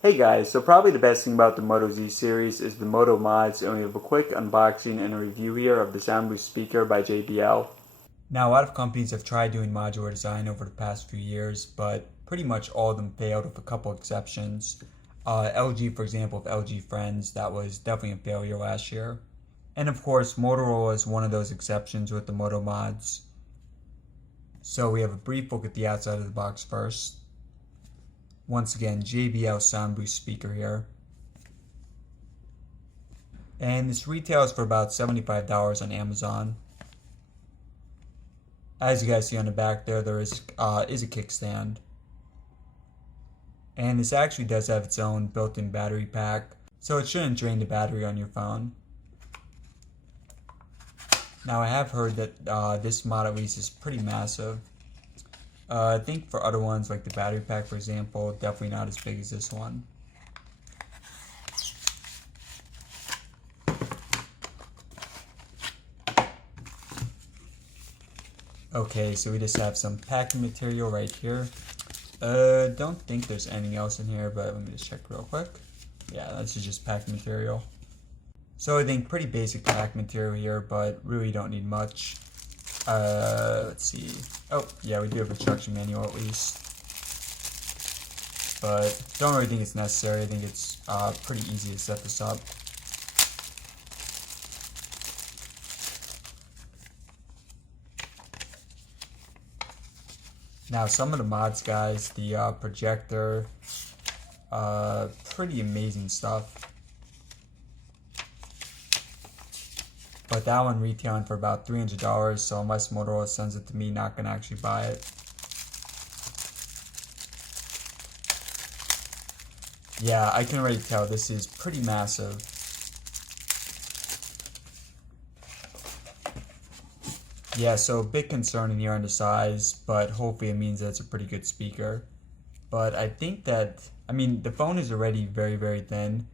Hey guys, so probably the best thing about the Moto Z series is the Moto mods, and we have a quick unboxing and a review here of the SoundBoost speaker by JBL. Now, a lot of companies have tried doing modular design over the past few years, but pretty much all of them failed with a couple exceptions. LG, for example, with LG Friends, that was definitely a failure last year. And of course, Motorola is one of those exceptions with the Moto mods. So we have a brief look at the outside of the box first. Once again, JBL SoundBoost speaker here. And this retails for about $75 on Amazon. As you guys see on the back there is a kickstand. And this actually does have its own built-in battery pack, so it shouldn't drain the battery on your phone. Now, I have heard that this mod at least is pretty massive. I think for other ones, like the battery pack, for example, definitely not as big as this one. Okay, so we just have some packing material right here. Don't think there's anything else in here, but let me just check real quick. Yeah, this is just packing material. So I think pretty basic pack material here, but really don't need much. Let's see. Oh, yeah, we do have a instruction manual at least. But don't really think it's necessary. I think it's pretty easy to set this up. Now, some of the mods, guys, the projector, pretty amazing stuff. But that one retailing for about $300, so unless Motorola sends it to me, not gonna actually buy it. Yeah, I can already tell this is pretty massive. Yeah, so a bit concerning here on the size, but hopefully it means that it's a pretty good speaker. But I think that, I mean, the phone is already very, very thin,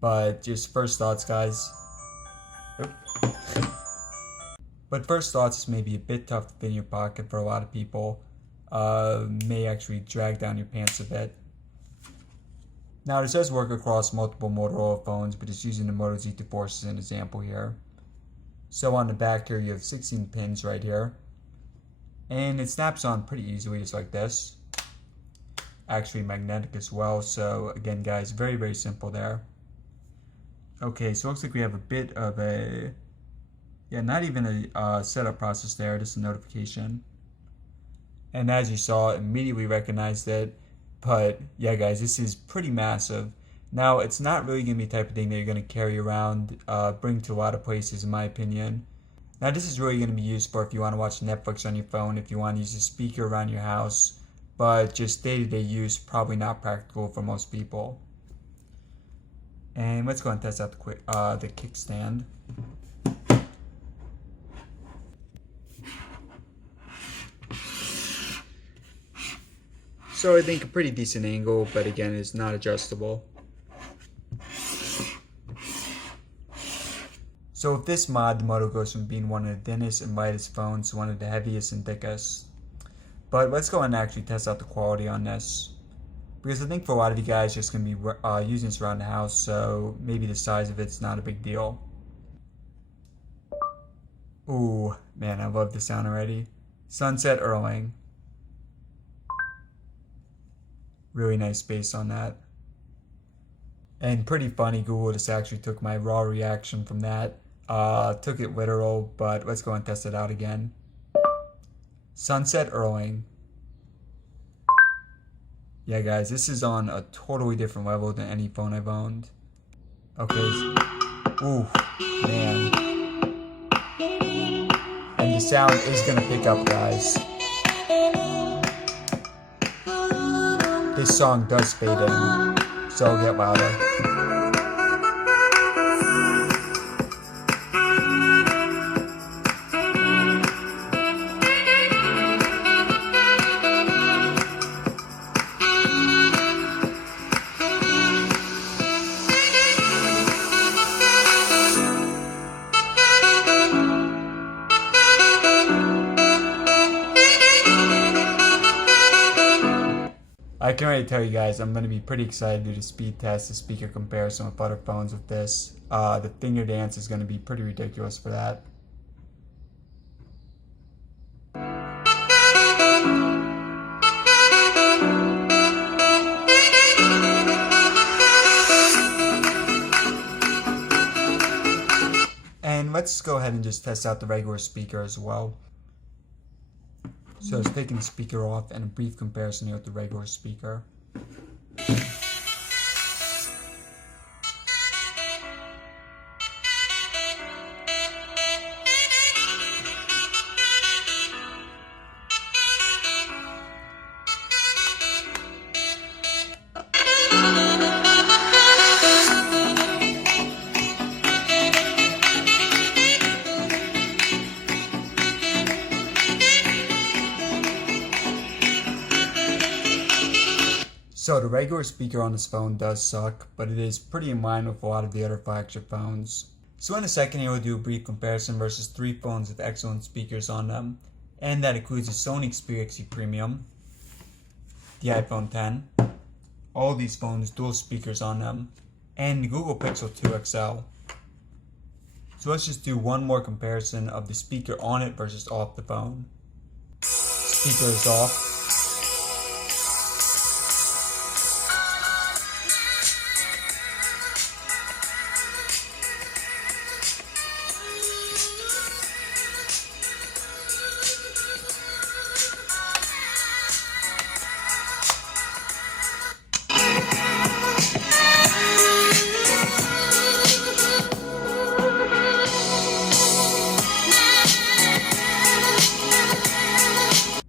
but just first thoughts, guys. But first thoughts, is maybe a bit tough to fit in your pocket for a lot of people. May actually drag down your pants a bit. Now, this does work across multiple Motorola phones, but just using the Moto Z4 as an example here. So on the back here, you have 16 pins right here. And it snaps on pretty easily, just like this. Actually magnetic as well. So again, guys, very, very simple there. Okay, so it looks like we have a bit of a, yeah, not even a setup process there, just a notification. And as you saw, immediately recognized it. But yeah, guys, this is pretty massive. Now, it's not really going to be the type of thing that you're going to carry around, bring to a lot of places, in my opinion. Now, this is really going to be used for if you want to watch Netflix on your phone, if you want to use a speaker around your house. But just day-to-day use, probably not practical for most people. And let's go and test out the kickstand. So I think a pretty decent angle, but again, it's not adjustable. So with this mod, the Moto goes from being one of the thinnest and lightest phones to one of the heaviest and thickest. But let's go and actually test out the quality on this. Because I think for a lot of you guys, just going to be using this around the house, so maybe the size of it's not a big deal. Ooh, man, I love the sound already. Sunset Erling. Really nice bass on that. And pretty funny, Google just actually took my raw reaction from that. Took it literal, but let's go and test it out again. Sunset Erling. Yeah, guys, this is on a totally different level than any phone I've owned. Okay. Ooh, man. And the sound is gonna pick up, guys. This song does fade in, so it'll get louder. I can already tell you guys I'm going to be pretty excited to do the speed test, the speaker comparison with other phones with this. The finger dance is going to be pretty ridiculous for that. And let's go ahead and just test out the regular speaker as well. So it's taking the speaker off and a brief comparison here with the regular speaker. So the regular speaker on this phone does suck, but it is pretty in line with a lot of the other flagship phones. So in a second here we'll do a brief comparison versus 3 phones with excellent speakers on them. And that includes the Sony Xperia XE Premium, the iPhone X, all these phones dual speakers on them, and the Google Pixel 2 XL. So let's just do one more comparison of the speaker on it versus off the phone. Speaker is off.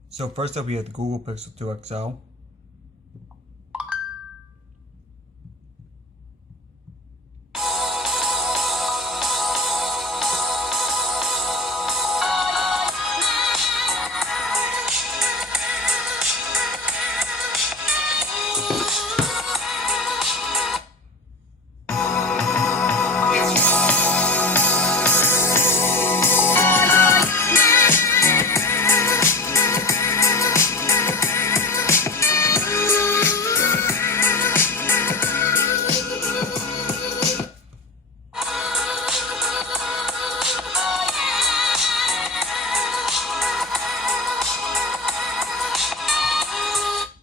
So first up we have the Google Pixel 2 XL.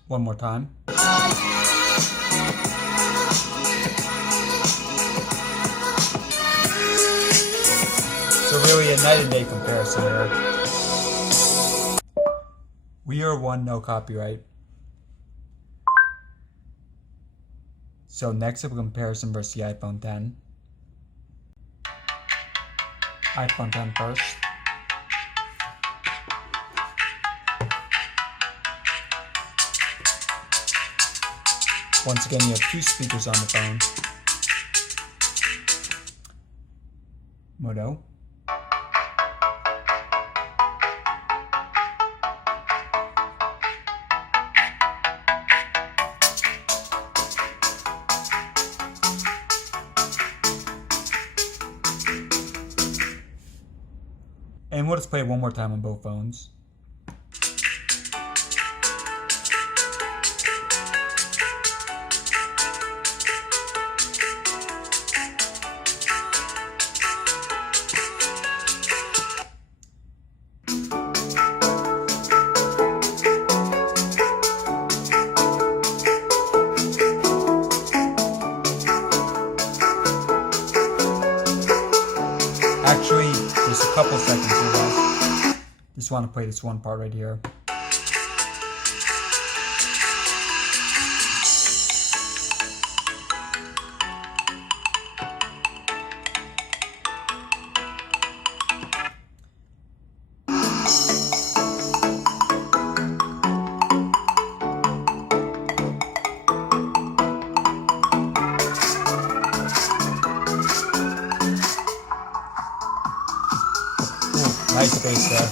One more time. So really a night and day comparison here. We are one, no copyright. So next up a comparison versus the iPhone X. iPhone X first. Once again, you have 2 speakers on the phone. Moto. And we'll just play it one more time on both phones. Actually, just a couple seconds here left. Just want to play this one part right here. Nice space there.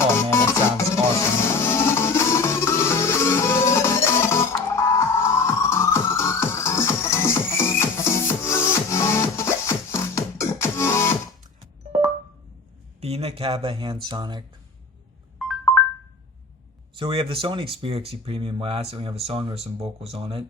Oh man, that sounds awesome. The next Kaba Hand Sonic. So we have the Sony Xperia XE Premium last, and we have a song with some vocals on it.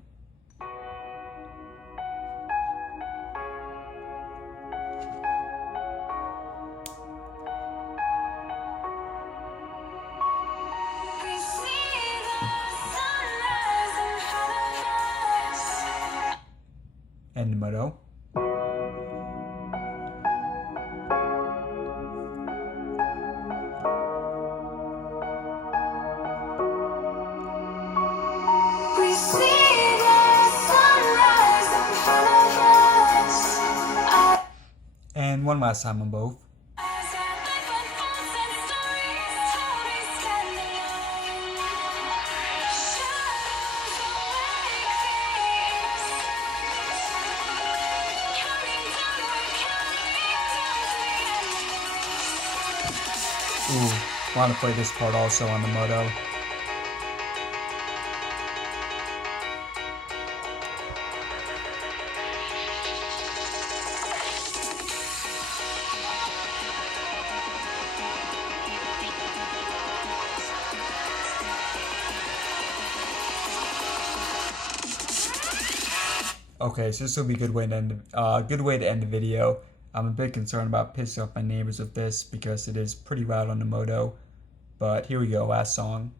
And the Moto. And one last time on both. Ooh, want to play this part also on the Moto. Okay, so this will be a good way to end the video. I'm a bit concerned about pissing off my neighbors with this because it is pretty loud on the Moto. But here we go, last song.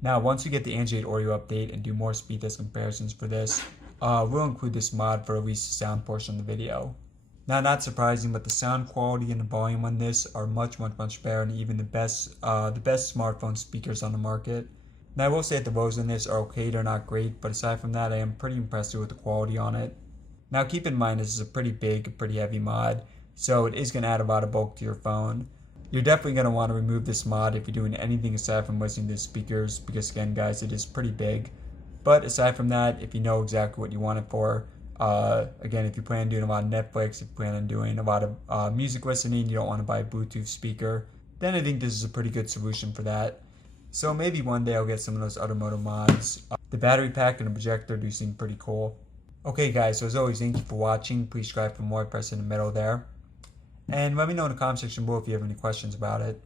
Now, once we get the Android Oreo update and do more speed test comparisons for this, we'll include this mod for at least the sound portion of the video. Now, not surprising, but the sound quality and the volume on this are much better than even the best smartphone speakers on the market. Now, I will say that the lows on this are okay, they're not great, but aside from that, I am pretty impressed with the quality on it. Now, keep in mind this is a pretty big, pretty heavy mod, so it is going to add a lot of bulk to your phone. You're definitely going to want to remove this mod if you're doing anything aside from listening to the speakers, because again guys, it is pretty big. But aside from that, if you know exactly what you want it for, again, if you plan on doing a lot of Netflix, if you plan on doing a lot of music listening, you don't want to buy a Bluetooth speaker, then I think this is a pretty good solution for that. So maybe one day I'll get some of those other Moto mods. The battery pack and the projector do seem pretty cool. Okay guys, so as always, thank you for watching. Please subscribe for more, press in the middle there. And let me know in the comment section below if you have any questions about it.